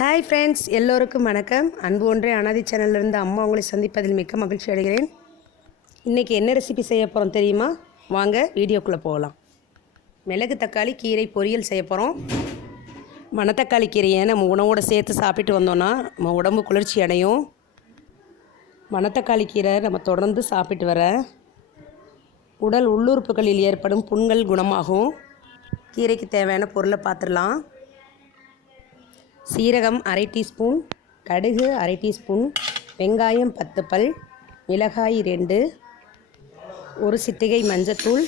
Hi friends, எல்லோருக்கும் வணக்கம். அன்பு ஒன்றே அனாதி சேனலிருந்து அம்மா உங்களை சந்திப்பதில் மிக்க மகிழ்ச்சி அடைகிறேன். இன்றைக்கி என்ன ரெசிபி செய்ய போகிறோம் தெரியுமா? வாங்க வீடியோக்குள்ளே போகலாம். மிளகு தக்காளி கீரை பொரியல் செய்ய போகிறோம். மணத்தக்காளி கீரையை நம்ம உணவோடு சேர்த்து சாப்பிட்டு வந்தோன்னா நம்ம உடம்பு குளிர்ச்சி அடையும். மணத்தக்காளி கீரை நம்ம தொடர்ந்து சாப்பிட்டு வர உடல் உள்ளுறுப்புகளில் ஏற்படும் புண்கள் குணமாகும். கீரைக்கு தேவையான பொருளை பார்த்துடலாம். சீரகம் அரை டீஸ்பூன், கடுகு அரை டீஸ்பூன், வெங்காயம் 10 பல், மிளகாய் 2, ஒரு சிட்டிகை மஞ்சத்தூள்,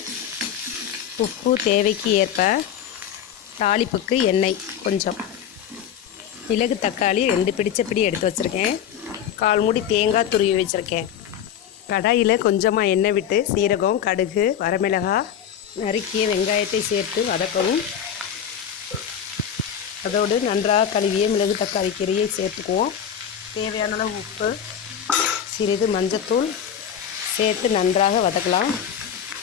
உப்பு தேவைக்கு ஏற்ப, தாளிப்புக்கு எண்ணெய் கொஞ்சம், மிளகு தக்காளி 2 பிடி எடுத்து வச்சுருக்கேன். 1/4 மூடி தேங்காய் துருவி வச்சுருக்கேன். கடாயில் கொஞ்சமாக எண்ணெய் விட்டு சீரகம், கடுகு, வரமிளகாய், நறுக்கிய வெங்காயத்தை சேர்த்து வதக்கவும். அதோடு நன்றாக கழுவிய மிளகு தக்காளி கீரையை சேர்த்துக்குவோம். தேவையான அளவு உப்பு, சிறிது மஞ்சத்தூள் சேர்த்து நன்றாக வதக்கலாம்.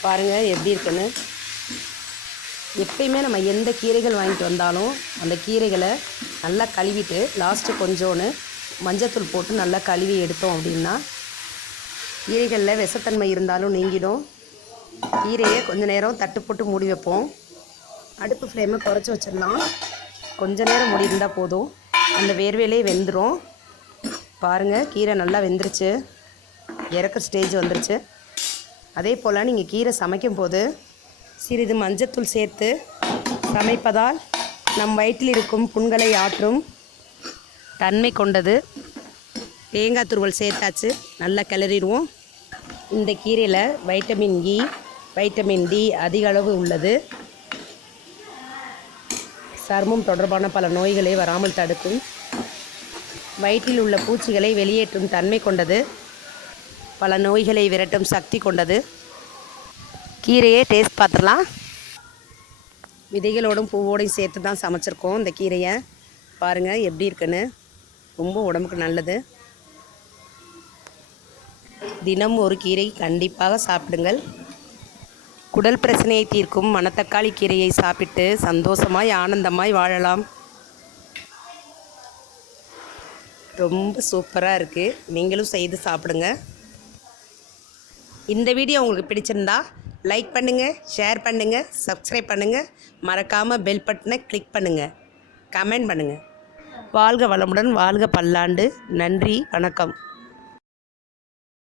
பாருங்கள் எப்படி இருக்குன்னு. எப்பயுமே நம்ம எந்த கீரைகள் வாங்கிட்டு வந்தாலும் அந்த கீரைகளை நல்லா கழுவிட்டு லாஸ்ட்டு கொஞ்சோன்னு மஞ்சத்தூள் போட்டு நல்லா கழுவி எடுத்தோம் அப்படின்னா கீரைகளில் விஷத்தன்மை இருந்தாலும் நீங்கிடும். கீரையை கொஞ்சம் நேரம் தட்டு போட்டு மூடி வைப்போம். அடுப்பு ஃப்ளேமை குறைச்சி வச்சிடலாம். கொஞ்ச நேரம் மூடி இருந்தால் போதும், அந்த வேர்வையிலே வெந்துடும். பாருங்கள், கீரை நல்லா வெந்துருச்சு, இறக்குற ஸ்டேஜ் வந்துருச்சு. அதே போல் நீங்கள் கீரை சமைக்கும் போது சிறிது மஞ்சத்தூள் சேர்த்து சமைப்பதால் நம் வயிற்றில் இருக்கும் புண்களை ஆற்றும் தன்மை கொண்டது. தேங்காய் துருவல் சேர்த்தாச்சு, நல்லா கிளறிடுவோம். இந்த கீரையில் வைட்டமின் இ, வைட்டமின் டி அதிக அளவு உள்ளது. சருமம் தொடர்பான பல நோய்களை வராமல் தடுக்கும். வயிற்றில் உள்ள பூச்சிகளை வெளியேற்றும் தன்மை கொண்டது. பல நோய்களை விரட்டும் சக்தி கொண்டது. கீரையை டேஸ்ட் பார்த்துடலாம். விதைகளோடும் பூவோடையும் சேர்த்து தான் சமைச்சிருக்கோம். இந்த கீரையை பாருங்கள் எப்படி இருக்குன்னு. ரொம்ப உடம்புக்கு நல்லது. தினம் ஒரு கீரை கண்டிப்பாக சாப்பிடுங்கள். குடல் பிரச்சனையை தீர்க்கும் மணத்தக்காளி கீரையை சாப்பிட்டு சந்தோஷமாய் ஆனந்தமாய் வாழலாம். ரொம்ப சூப்பராக இருக்குது. நீங்களும் செய்து சாப்பிடுங்க. இந்த வீடியோ உங்களுக்கு பிடிச்சிருந்தா லைக் பண்ணுங்கள், ஷேர் பண்ணுங்கள், சப்ஸ்கிரைப் பண்ணுங்கள். மறக்காமல் பெல் பட்டனை கிளிக் பண்ணுங்கள், கமெண்ட் பண்ணுங்கள். வாழ்க வளமுடன், வாழ்க பல்லாண்டு. நன்றி, வணக்கம்.